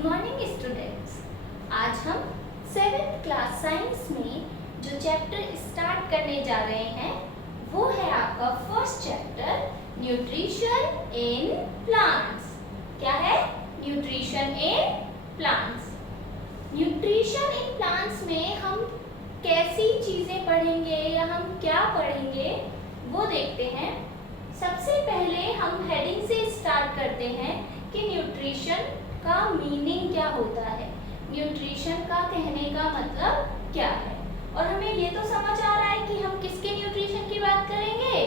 Good morning students. आज हम 7th class science में जो चैप्टर स्टार्ट करने जा रहे हैं वो है आपका first chapter nutrition in plants. क्या है? Nutrition in plants. Nutrition in plants में हम कैसी चीजें पढ़ेंगे या हम क्या पढ़ेंगे वो देखते हैं। सबसे पहले हम हेडिंग से स्टार्ट करते हैं कि न्यूट्रिशन का मीनिंग क्या होता है, न्यूट्रिशन का कहने का मतलब क्या है। और हमें ये तो समझ आ रहा है कि हम किसके न्यूट्रिशन की बात करेंगे,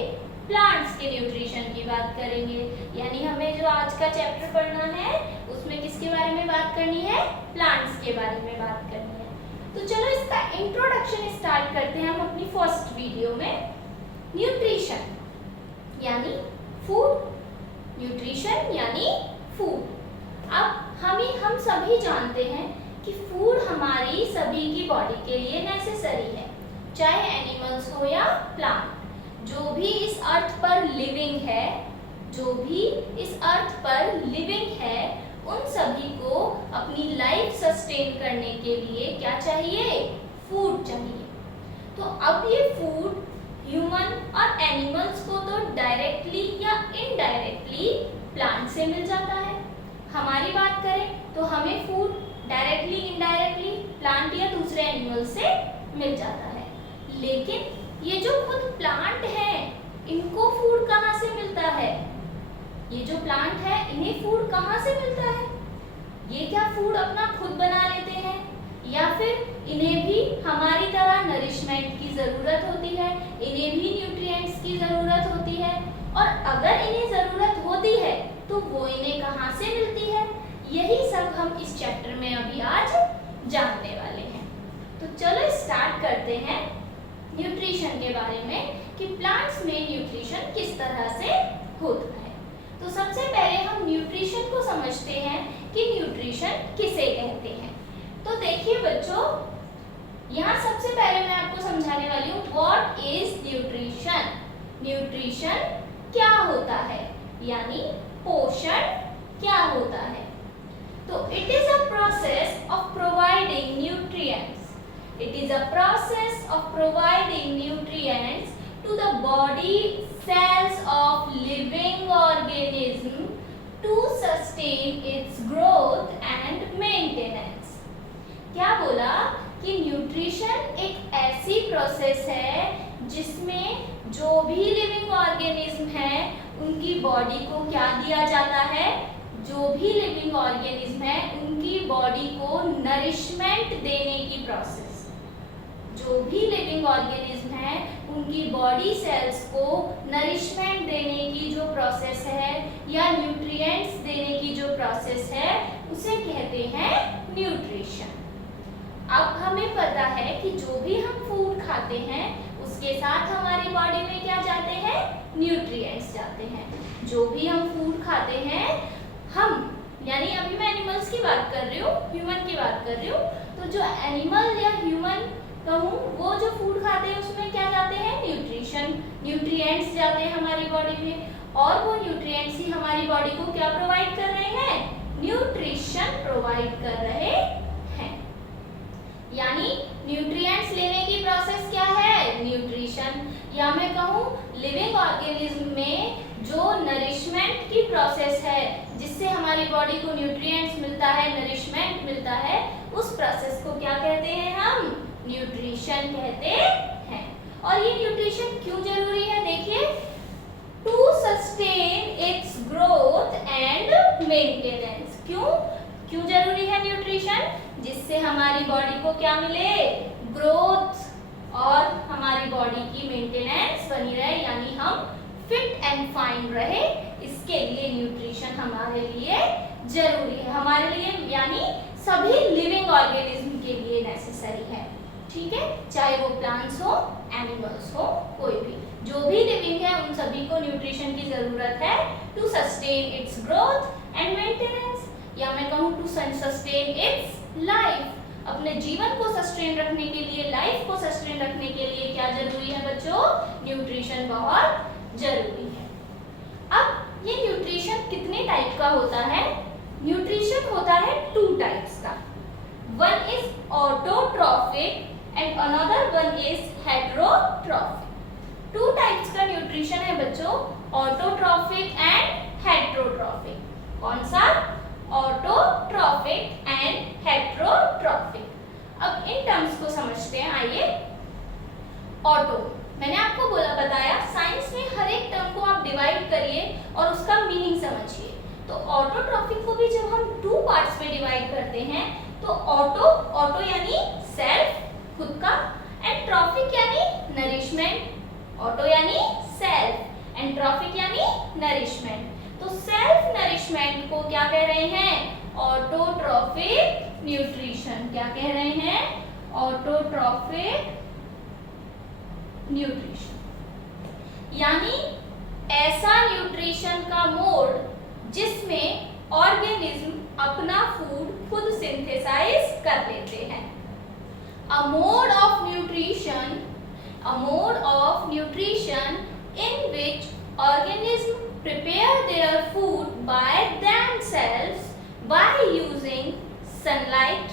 प्लांट्स के न्यूट्रिशन की बात करेंगे। यानी हमें जो आज का चैप्टर पढ़ना है उसमें किसके बारे में बात करनी है, प्लांट्स के बारे में बात करनी है। तो चलो इसका इंट्रोडक्शन स्टार्ट करते हैं हम अपनी फर्स्ट वीडियो में। न्यूट्रिशन यानी फूड, न्यूट्रिशन यानी फूड। अब हम सभी जानते हैं कि फूड हमारी सभी की बॉडी के लिए नेसेसरी है, चाहे एनिमल्स हो या प्लांट। जो भी इस अर्थ पर लिविंग है, जो भी इस अर्थ पर लिविंग है, उन सभी को अपनी लाइफ सस्टेन करने के लिए क्या चाहिए, फूड चाहिए। तो अब ये फूड ह्यूमन और एनिमल्स को तो डायरेक्टली या इनडायरेक्टली प्लांट से मिल जाता है। हमारी बात करें तो हमें फूड डायरेक्टली इनडायरेक्टली प्लांट या दूसरे एनिमल से मिल जाता है। लेकिन ये जो खुद प्लांट है इनको फूड कहाँ से मिलता है? ये जो प्लांट है इन्हें फूड कहाँ से मिलता है? ये क्या फूड अपना खुद बना लेते हैं या फिर इन्हें भी हमारी तरह नरिशमेंट की जरूरत होती है, इन्हें भी न्यूट्रिएंट्स की जरूरत होती है? और अगर इन्हें जरूरत होती है तो वो इन्हें कहाँ से मिलती है? यही सब हम इस चैप्टर में अभी आज जानने वाले हैं। तो चलो स्टार्ट करते हैं न्यूट्रिशन के बारे में कि प्लांट्स में न्यूट्रिशन किस तरह से होता है। तो सबसे पहले हम न्यूट्रिशन को समझते हैं कि न्यूट्रिशन किसे कहते हैं। तो देखिए बच्चों, यहाँ सबसे पहले मैं आपको समझाने वाली हूँ व्हाट इज न्यूट्रिशन। न्यूट्रिशन क्या होता है, यानी पोषण क्या होता है। तो it is a process of providing nutrients, it is a process of providing nutrients to the body cells of living organism to sustain its growth and maintenance. क्या बोला कि न्यूट्रिशन एक ऐसी प्रोसेस है जिसमें जो भी लिविंग ऑर्गेनिज्म है उनकी बॉडी को क्या दिया जाता है, जो भी लिविंग ऑर्गेनिज्म है उनकी बॉडी को नरिशमेंट देने की प्रोसेस। जो भी लिविंग ऑर्गेनिज्म है उनकी बॉडी सेल्स को नरिशमेंट देने की जो प्रोसेस है या न्यूट्रिएंट्स देने की जो प्रोसेस है उसे कहते हैं न्यूट्रिशन। अब हमें पता है कि जो भी हम फूड खाते हैं उसके साथ हमारी बॉडी में क्या जाते हैं, न्यूट्रिएंट्स जाते हैं। जो भी हम फूड खाते हैं हम, यानी अभी मैं एनिमल्स की बात कर रही हूँ, ह्यूमन की बात कर रही हूँ, तो जो एनिमल या ह्यूमन कहूँ वो जो फूड खाते हैं उसमें क्या जाते हैं, न्यूट्रिएंट्स जाते हैं हमारी बॉडी में। और वो न्यूट्रिएंट्स ही हमारी बॉडी को क्या प्रोवाइड कर रहे हैं, न्यूट्रिशन प्रोवाइड कर रहे हैं। यानी न्यूट्रिएंट्स लेने की प्रोसेस क्या है, न्यूट्रिशन। या मैं कहूँ लिविंग ऑर्गेनिज्म में जो नरिशमेंट की प्रोसेस है जिससे हमारी बॉडी को न्यूट्रिएंट्स मिलता है, नरिशमेंट मिलता है, उस प्रोसेस को क्या कहते हैं, हम न्यूट्रिशन कहते हैं। और ये न्यूट्रिशन क्यों जरूरी है, देखिए, to sustain its growth and maintenance. क्यों जरूरी है न्यूट्रिशन? जिससे हमारी बॉडी को क्या मिले, ग्रोथ और हमारी बॉडी की मेंटेनेंस बनी रहे, यानी हम फिट एंड फाइन रहे। इसके लिए न्यूट्रिशन हमारे लिए जरूरी है, हमारे लिए यानी सभी लिविंग ऑर्गेनिज्म के लिए नेसेसरी है। ठीक है, चाहे वो प्लांट्स हो, एनिमल्स हो, कोई भी जो भी लिविंग है उन सभी को न्यूट्रिशन की जरूरत है to sustain its growth and maintenance. या मैं कहूँ टू सस्टेन इट्स लाइफ। अपने जीवन को सस्टेन रखने के लिए, लाइफ को सस्टेन रखने के लिए क्या जरूरी है बच्चों, न्यूट्रिशन बहुत जरूरी है। अब ये न्यूट्रिशन कितने टाइप का होता है? न्यूट्रिशन होता है टू टाइप्स का। One is autotrophic and another one is heterotrophic. Two types का न्यूट्रिशन है बच्चों, ऑटोट्रॉफिक एंड हेटेरोट्रॉफिक। कौन सा? Autotrophic and heterotrophic. अब इन टर्म्स को समझते हैं, आइए। ऑटो, मैंने आपको बताया साइंस में हर एक टर्म को आप डिवाइड करिए और उसका मीनिंग समझिए। तो ऑटोट्रॉफिक को भी जब हम टू पार्ट्स में डिवाइड करते हैं तो ऑटो यानी सेल्फ, खुद का, एंड ट्रॉफिक यानी नरिशमेंट। ऑटो यानी सेल्फ एंड ट्रॉफिक यानी नरिशमेंट। तो सेल्फ नरिशमेंट को क्या कह रहे हैं? Autotrophic nutrition. क्या कह रहे हैं? Autotrophic nutrition. यानी ऐसा न्यूट्रिशन का मोड जिसमें ऑर्गेनिज्म अपना फूड खुद सिंथेसाइज कर लेते हैं। A mode of nutrition in which organisms prepare their food by themselves by using sunlight,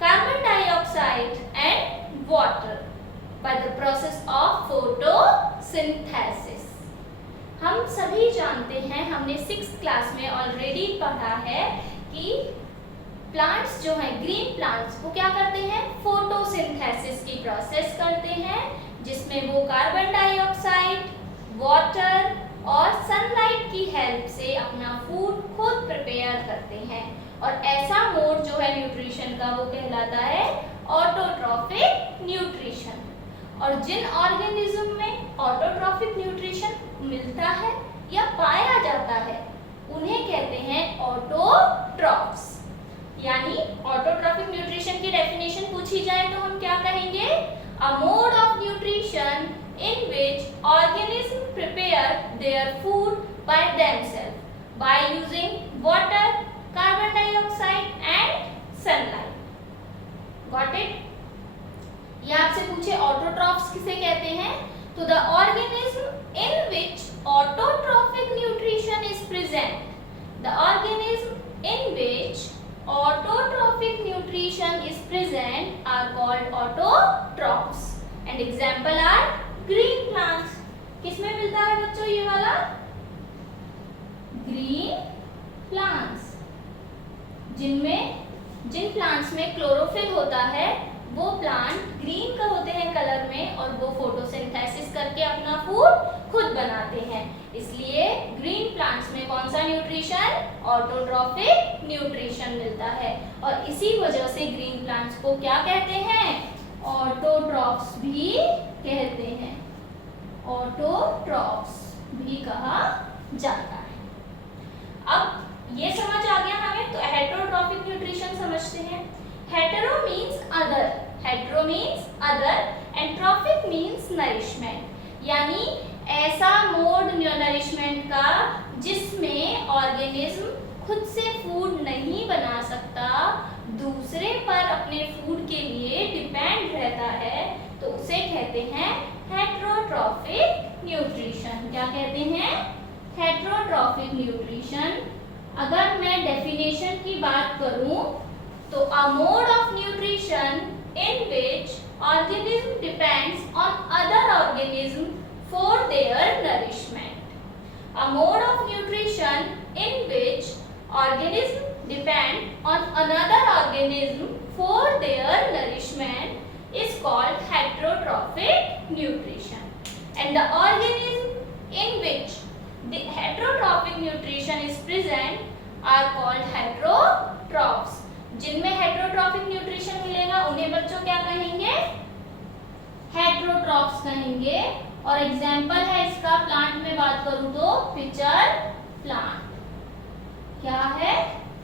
carbon dioxide and water by the process of photosynthesis। हम सभी जानते हैं, हमने 6th क्लास में ऑलरेडी पढ़ा है कि प्लांट्स जो हैं, ग्रीन प्लांट्स, वो क्या करते हैं? फोटोसिंथेसिस की प्रोसेस करते हैं, जिसमें वो कार्बन डाइऑक्साइड, वाटर और सनलाइट की हेल्प से अपना फूड खुद प्रिपेयर करते हैं। और ऐसा मोड जो है न्यूट्रिशन का वो कहलाता है ऑटोट्रॉफिक न्यूट्रिशन। और जिन ऑर्गेनिज्म में ऑटोट्रॉफिक न्यूट्रिशन मिलता है या पाया जाता है उन्हें कहते हैं ऑटोट्रॉफ्स। यानी ऑटोट्रॉफिक न्यूट्रिशन की डेफिनेशन पूछी जाए तो हम क्या कहेंगे? A mode of nutrition in which organism prepare their food by themselves by using water, carbon dioxide and sunlight. Got it? ये आपसे पूछे ऑटोट्रॉफ्स किसे कहते हैं? तो the organism in which autotrophic nutrition is present. The organism in which autotrophic nutrition is present are called autotrophs and example are green plants। किसमें मिलता है बच्चों ये वाला? Green plants. जिन प्लांट्स में क्लोरोफिल होता है वो प्लांट ग्रीन का होते हैं कलर में और वो फोटोसिंथेसिस करके अपना फूड खुद बनाते हैं। इसलिए ग्रीन प्लांट्स में कौन सा न्यूट्रिशन? ऑटोट्रॉफिक न्यूट्रिशन मिलता है। और इसी वजह से ग्रीन प्लांट्स को क्या कहते हैं? ऑटोट्रॉफ्स भी कहते हैं। ऑटोट्रॉफ्स भी कहा जाता है। अब ये समझ आ गया हमें, तो हेटेरोट्रॉफिक न्यूट्रिशन समझते हैं। Hetero means other and trophic means nourishment. यानी ऐसा मोड नरिशमेंट का जिसमें ऑर्गेनिज्म खुद से फूड नहीं बना सकता, दूसरे पर अपने फूड के लिए डिपेंड रहता है, तो उसे कहते हैं हेटेरोट्रॉफिक न्यूट्रिशन। क्या कहते हैं? Heterotrophic nutrition. अगर मैं डेफिनेशन की बात करूं तो अ mode of nutrition in which organism depends on other organism for their nourishment. A mode of nutrition in which organisms depend on another organism for their nourishment is called heterotrophic nutrition. And the organism in which the heterotrophic nutrition is present are called heterotrophs. जिनमें heterotrophic nutrition मिलेगा उन्हें बच्चों क्या कहेंगे? Heterotrophs कहेंगे। और example है इसका, प्लांट में बात करूं तो पिचर प्लांट। क्या है?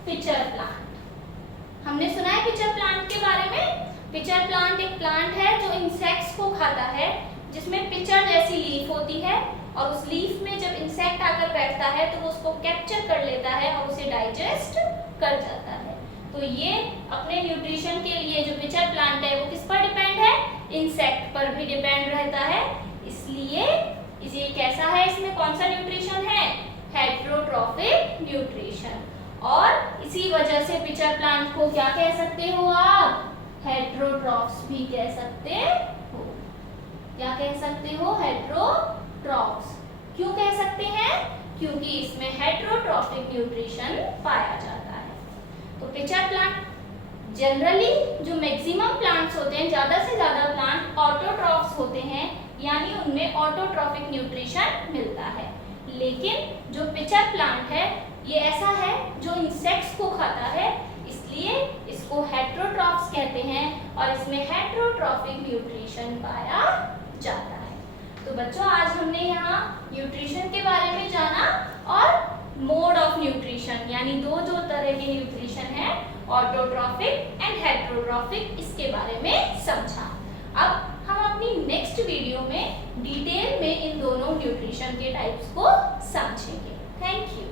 Pitcher plant. हमने सुना है पिचर प्लांट के बारे में। पिचर प्लांट एक प्लांट है जो इंसेक्ट्स को खाता है, जिसमें पिचर जैसी लीफ होती है और उस लीफ में जब इंसेक्ट आकर बैठता है तो वो उसको कैप्चर कर लेता है और उसे डाइजेस्ट कर जाता है। तो ये अपने न्यूट्रिशन के लिए जो पिचर प्लांट है वो किस पर डिपेंड है? इंसेक्ट पर भी डिपेंड रहता है। इसलिए ये कैसा है? इसमें कौन सा न्यूट्रिशन है? Heterotrophic nutrition. और इसी वजह से पिचर प्लांट को क्या कह सकते हो आप? हेट्रोट्रॉफ्स भी कह सकते हो। क्या कह सकते हो? हेट्रोट्रॉफ्स। क्यों कह सकते हैं? क्योंकि इसमें हेट्रोट्रॉफिक न्यूट्रिशन पाया जाता है। तो पिचर प्लांट जनरली जो मैक्सिमम प्लांट्स होते हैं, ज्यादा से ज्यादा प्लांट ऑटोट्रॉफ्स होते हैं, यानी उनमें ऑटोट्रॉफिक न्यूट्रिशन मिलता है। लेकिन जो पिचर प्लांट है ये ऐसा है जो इंसेक्ट्स को खाता है, इसलिए इसको हेट्रोट्रॉफ्स कहते हैं और इसमें हेट्रोट्रॉफिक न्यूट्रिशन पाया जाता है। तो बच्चों आज हमने यहाँ न्यूट्रिशन के बारे में जाना और मोड ऑफ न्यूट्रिशन यानी दो जो तरह के न्यूट्रिशन है, ऑटोट्रॉफिक एंड हेट्रोट्रॉफिक, इसके बारे में समझा। अब हम अपनी नेक्स्ट वीडियो में डिटेल में इन दोनों न्यूट्रिशन के टाइप्स को समझेंगे। Thank you.